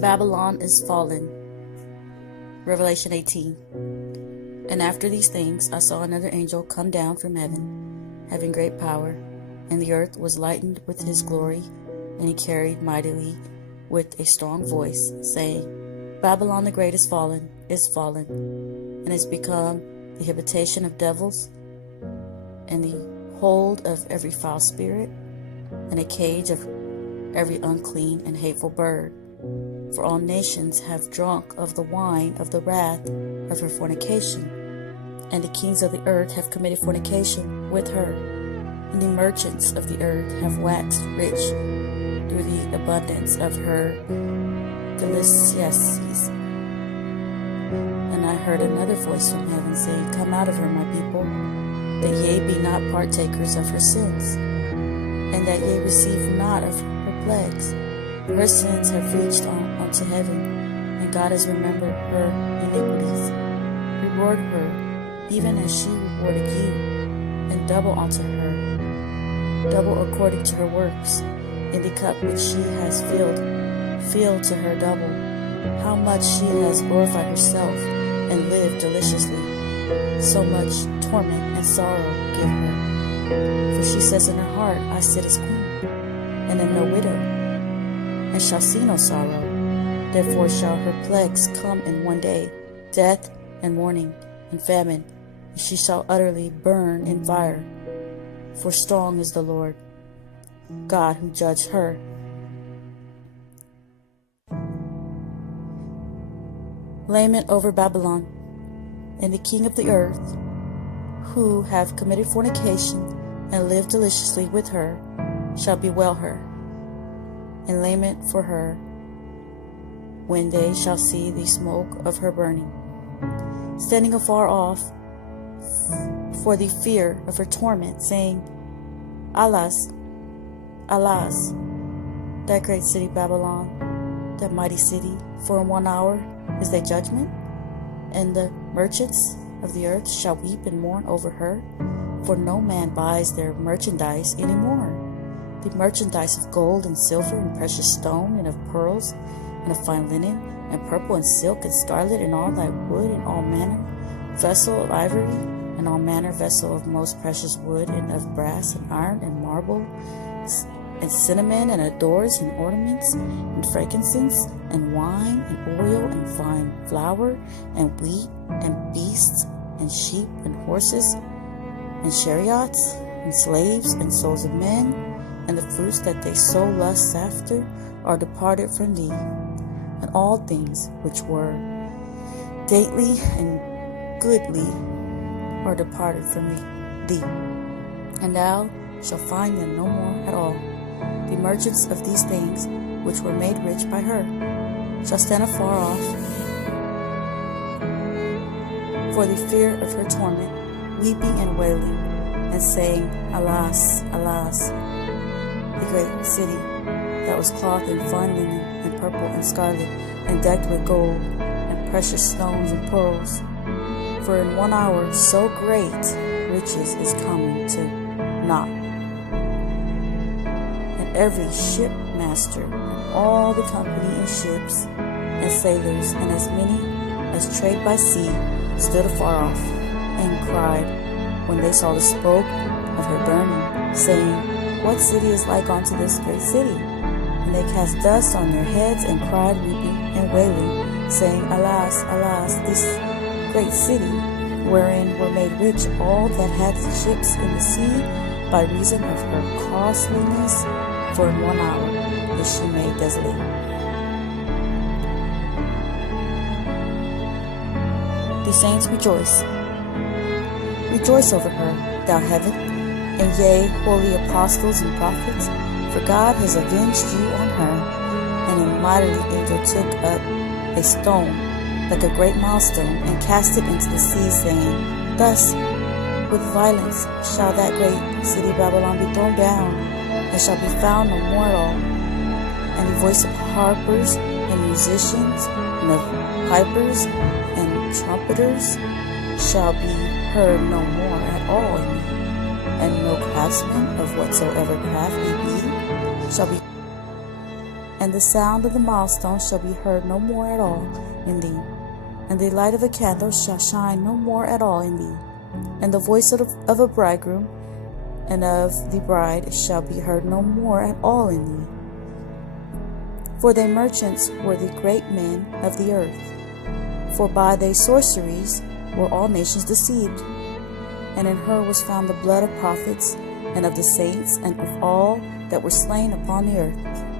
Babylon is fallen. Revelation 18. And after these things I saw another angel come down from heaven, having great power, and the earth was lightened with his glory, and he carried mightily with a strong voice, saying, Babylon the great is fallen, and is become the habitation of devils, and the hold of every foul spirit, and a cage of every unclean and hateful bird. For all nations have drunk of the wine of the wrath of her fornication, and the kings of the earth have committed fornication with her, and the merchants of the earth have waxed rich through the abundance of her deliciousities. And I heard another voice from heaven saying, Come out of her, my people, that ye be not partakers of her sins, and that ye receive not of her plagues. For her sins have reached unto heaven, and God has remembered her iniquities. Reward her, even as she rewarded you, and double unto her, double according to her works. In the cup which she has filled to her double. How much she has glorified herself, and lived deliciously, so much torment and sorrow give her. For she says in her heart, I sit as queen, and am no widow, and shall see no sorrow. Therefore shall her plagues come in one day, death and mourning and famine, and she shall utterly burn in fire. For strong is the Lord God who judged her. Lament over Babylon, and the king of the earth, who have committed fornication and lived deliciously with her, shall bewail her, and lament for her when they shall see the smoke of her burning, standing afar off for the fear of her torment, saying, Alas, alas, that great city Babylon, that mighty city, for in 1 hour is thy judgment, and the merchants of the earth shall weep and mourn over her, for no man buys their merchandise any more. The merchandise of gold and silver and precious stone and of pearls and of fine linen and purple and silk and scarlet and all thy wood and all manner vessel of ivory and all manner vessel of most precious wood and of brass and iron and marble and cinnamon and adorns and ornaments and frankincense and wine and oil and fine flour and wheat and beasts and sheep and horses and chariots and slaves and souls of men, and the fruits that they so lust after are departed from thee, and all things which were dainty and goodly are departed from thee, and thou shalt find them no more at all. The merchants of these things, which were made rich by her, shall stand afar off for the fear of her torment, weeping and wailing, and saying, Alas, alas, the great city that was clothed in fine linen and purple and scarlet, and decked with gold and precious stones and pearls. For in 1 hour so great riches is coming to naught. And every shipmaster and all the company in ships and sailors and as many as trade by sea stood afar off and cried when they saw the smoke of her burning, saying, What city is like unto this great city? And they cast dust on their heads and cried, weeping and wailing, saying, Alas, alas, this great city, wherein were made rich all that had ships in the sea, by reason of her costliness, for in 1 hour is she made desolate. The saints rejoice. Rejoice over her, thou heaven, and yea, holy apostles and prophets, for God has avenged you on her. And a mighty angel took up a stone, like a great milestone, and cast it into the sea, saying, Thus with violence shall that great city Babylon be thrown down, and shall be found no more at all. And the voice of harpers and musicians, and of pipers and trumpeters shall be heard no more at all in thee. And no craftsman of whatsoever craft he be shall be And the sound of the milestone shall be heard no more at all in thee. And the light of a candle shall shine no more at all in thee. And the voice of a bridegroom and of the bride shall be heard no more at all in thee. For they merchants were the great men of the earth. For by their sorceries were all nations deceived. And in her was found the blood of prophets and of the saints and of all that were slain upon the earth,